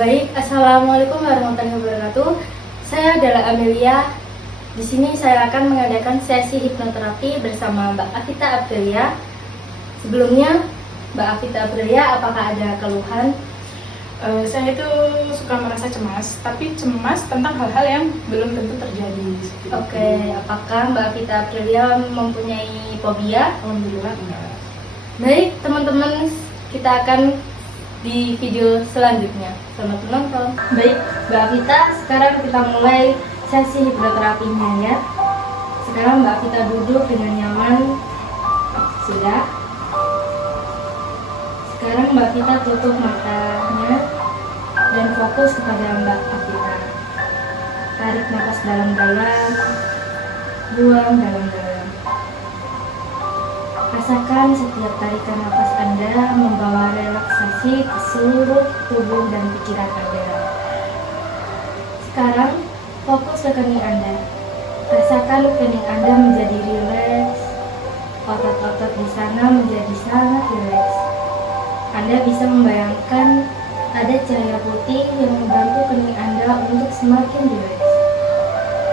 Baik, assalamualaikum warahmatullahi wabarakatuh. Saya adalah Amelia. Di sini saya akan mengadakan sesi hipnoterapi bersama Mbak Afita Aprilia. Sebelumnya, Mbak Afita Aprilia, apakah ada keluhan? Saya itu suka merasa cemas, tapi cemas tentang hal-hal yang belum tentu terjadi. Oke, apakah Mbak Afita Aprilia mempunyai fobia? Alhamdulillah enggak. Baik, teman-teman, kita akan di video selanjutnya. Selamat menonton. Baik, Mbak Afita, sekarang kita mulai sesi hipnoterapinya ya. Sekarang Mbak Afita duduk dengan nyaman. Sudah. Sekarang Mbak Afita tutup matanya dan fokus kepada Mbak Afita. Tarik nafas dalam-dalam, buang dalam-dalam. Rasakan setiap tarikan nafas Anda membawa relaksasi ke seluruh tubuh dan pikiran Anda. Sekarang, fokus ke kening Anda. Rasakan kening Anda menjadi rileks, otot-otot di sana menjadi sangat rileks. Anda bisa membayangkan ada cahaya putih yang membantu kening Anda untuk semakin rileks.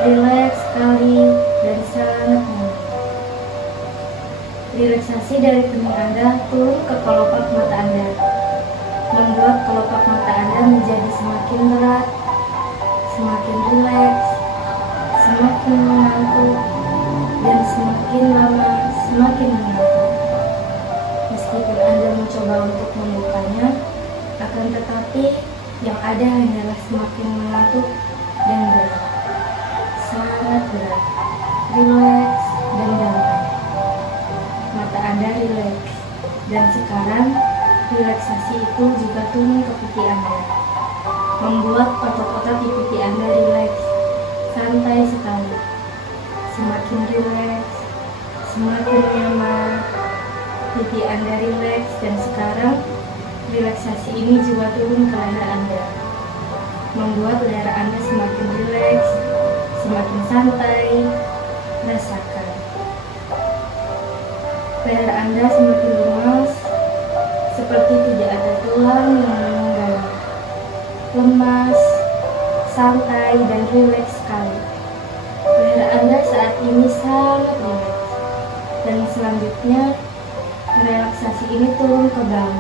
Rileks sekali dan sangat nyaman. Relaksasi dari kening Anda turun ke kelopak mata Anda, membuat kelopak mata Anda menjadi semakin berat, semakin rileks, semakin mengantuk, dan semakin lama semakin mengantuk. Meskipun Anda mencoba untuk membukanya, akan tetapi yang ada hanyalah semakin mengantuk dan berat, sangat berat, rileks, dan damai. Mata Anda rileks, dan sekarang relaksasi itu juga turun ke pipi Anda, membuat otot-otot di pipi Anda rileks, santai sekali. Semakin rileks, semakin nyaman, pipi Anda rileks, dan sekarang relaksasi ini juga turun ke leher Anda, membuat leher Anda semakin rileks, semakin santai. Rasakan leher Anda semakin lemas, seperti tidak ada tulang yang meninggal. Lemas, santai, dan rileks sekali. Leher Anda saat ini sangat rileks. Dan selanjutnya, relaksasi ini turun ke bahu,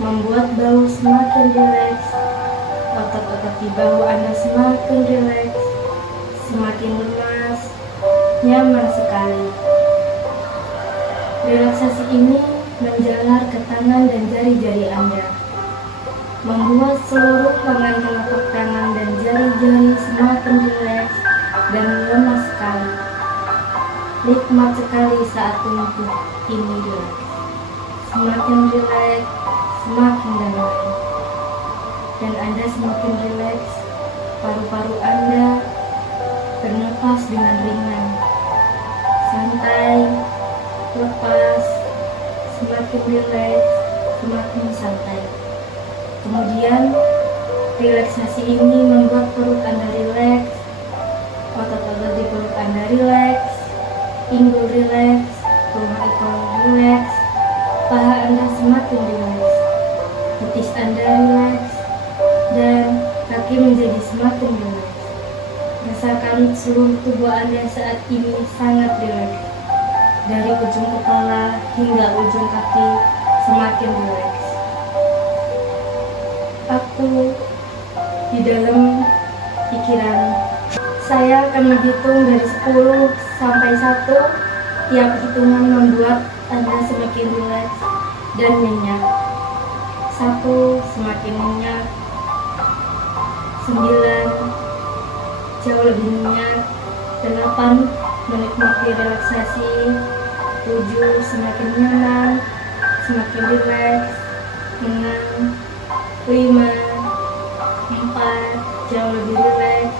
membuat bahu semakin rileks. Otot-otot di bahu Anda semakin rileks, semakin lemas, nyaman sekali. Relaksasi ini menjalar ke tangan dan jari-jari Anda, membuat seluruh lengan telapak tangan dan jari-jari semakin rileks dan lemas sekali. Nikmat sekali saat tubuh ini rileks. Semakin rileks, semakin damai. Dan Anda semakin rileks, paru-paru Anda bernapas dengan ringan, santai, lepas, semakin rileks, semakin santai. Kemudian, relaksasi ini membuat perut Anda rileks, otot-otot di perut Anda rileks, pinggul rileks, tulang ekor rileks, paha Anda semakin rileks, betis Anda rileks, dan kaki menjadi semakin rileks. Rasakan seluruh tubuh Anda saat ini sangat rileks. Dari ujung kepala hingga ujung kaki semakin rileks. Aku di dalam pikiran. Saya akan menghitung dari 10 sampai 1. Tiap hitungan membuat Anda semakin rileks dan nyenyak. 1, semakin nyenyak. 9, jauh lebih nyenyak. 8, menikmati relaksasi. 7, semakin nyaman, semakin rileks. 6, 5, 4, jauh lebih rileks.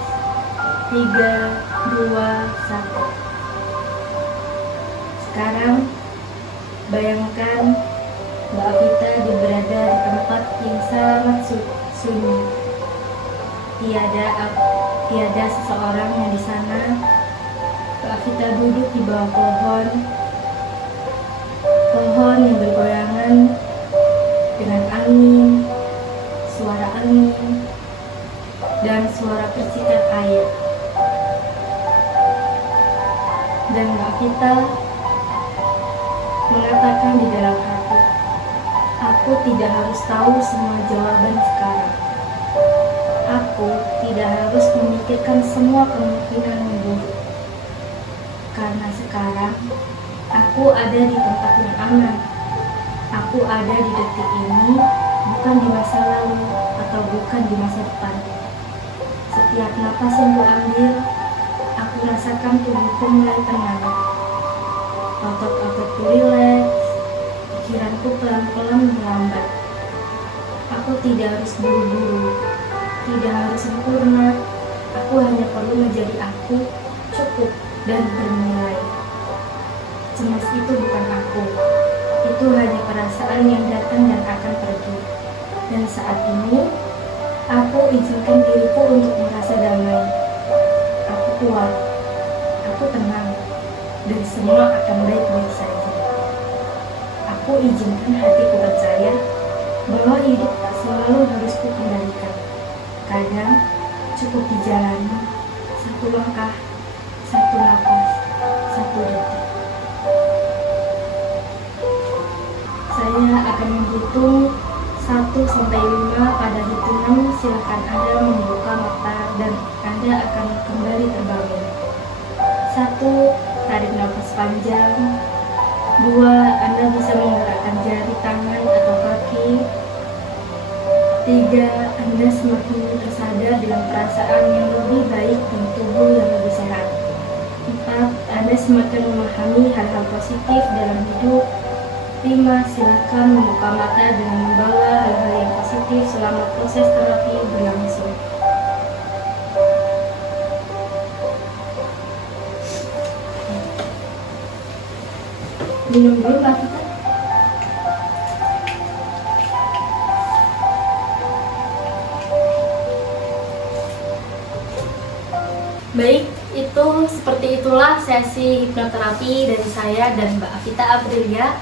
3, 2, 1. Sekarang bayangkan Mbak Afita berada di tempat yang sangat sunyi. Tiada seseorang yang di sana. Mbak Afita duduk di bawah pohon yang bergoyangan dengan angin, suara angin, percikan air. Dan Mbak Vita mengatakan di dalam hati, aku tidak harus tahu semua jawaban sekarang. Aku tidak harus memikirkan semua kemungkinan yang buruk. Karena sekarang, aku ada di tempat yang aman. Aku ada di detik ini, bukan di masa lalu atau bukan di masa depan. Setiap napas yang kuambil, aku rasakan tubuhku mulai tenang. Otot-ototku rileks, pikiranku pelan-pelan melambat. Aku tidak harus buru-buru, tidak harus sempurna. Aku hanya perlu menjadi aku, cukup dan bernilai. Cemas itu bukan aku. Itu hanya perasaan yang datang dan akan pergi. Dan saat ini, aku izinkan diriku untuk merasa damai. Aku kuat, aku tenang, dan semua akan baik-baik saja. Aku izinkan hatiku percaya bahwa hidup tak selalu harus kukendalikan. Kadang cukup dijalani satu langkah, satu napas, satu detik. Saya akan menghitung 1-5 pada hitungan. Silakan Anda membuka mata dan Anda akan kembali terbangun. 1. Tarik nafas panjang. 2. Anda bisa menggerakkan jari tangan atau kaki. 3. Anda semakin tersadar dengan perasaan yang lebih baik dan tubuh yang lebih sehat. 4. Anda semakin memahami hal-hal positif dalam hidup. 5. Silakan membuka mata dengan membawa hal-hal yang positif selama proses terapi berlangsung. Minum dulu Mbak Vita. Baik, itu seperti itulah sesi hipnoterapi dari saya dan Mbak Vita Aprilia.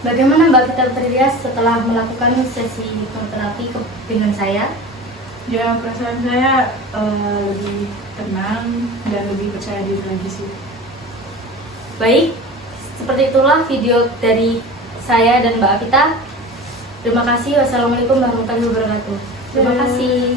Bagaimana Mbak Vita Aprilia setelah melakukan sesi hipnoterapi dengan saya? Ya, perasaan saya lebih tenang dan lebih percaya diri lagi sih. Baik, seperti itulah video dari saya dan Mbak Vita. Terima kasih. Wassalamualaikum warahmatullahi wabarakatuh. Terima kasih.